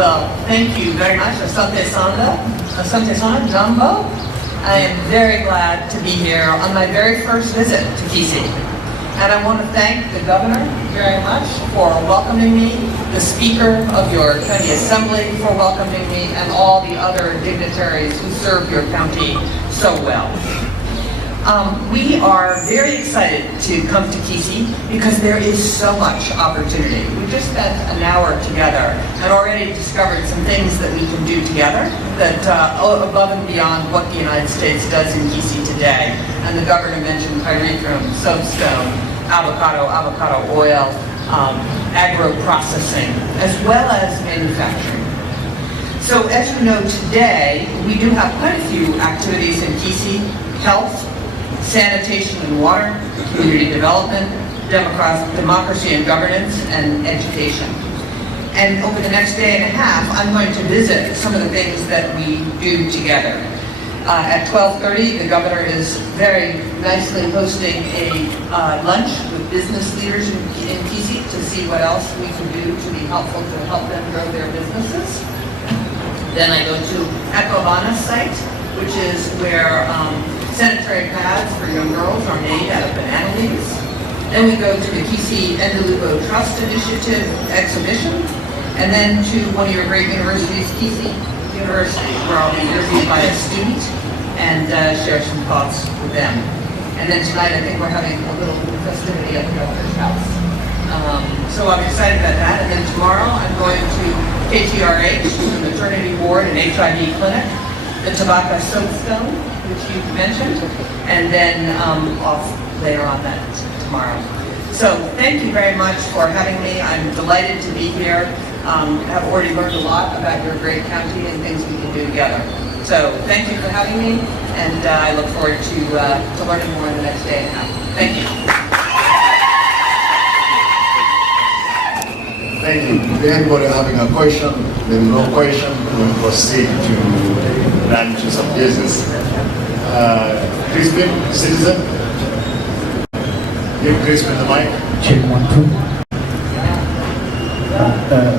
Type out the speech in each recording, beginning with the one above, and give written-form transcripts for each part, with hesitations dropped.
Well, thank you very much. Asante Sana, Jumbo. I am very glad to be here on my very first visit to Kisii. And I want to thank the governor very much for welcoming me, the speaker of your county assembly for welcoming me, and all the other dignitaries who serve your county so well. We are very excited to come to Kisii because there is so much opportunity. We just spent an hour together and already discovered some things that we can do together that above and beyond what the United States does in Kisii today. And the governor mentioned pyrethrum, soapstone, avocado oil, agro-processing, as well as manufacturing. So as you know today, we do have quite a few activities in Kisii: health, sanitation and water, community development, democracy and governance, and education. And over the next day and a half, I'm going to visit some of the things that we do together. At 12:30, the governor is very nicely hosting a lunch with business leaders in Kisii to see what else we can do to be helpful to help them grow their businesses. Then I go to Ecovana's site, which is where sanitary pads for young girls are made out of banana leaves. Then we go to the Kisii Endalubo Trust Initiative exhibition, and then to one of your great universities, Kisii University, where I'll be interviewed by a student and share some thoughts with them. And then tonight, I think we're having a little festivity at the governor's house. So I'm excited about that. And then tomorrow, I'm going to KTRH, the maternity ward and HIV clinic, the Tabaka Soapstone, which you mentioned, and then off later on that tomorrow. So thank you very much for having me. I'm delighted to be here. I've already learned a lot about your great county and things we can do together. So thank you for having me, and I look forward to learning more in the next day and a half. Thank you. Thank you. If anybody having a question, there is no question, we'll proceed to run to some business. Crispin, citizen. Give Crispin the mic. Check 1, 2.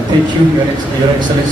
Thank you, Your Excellency.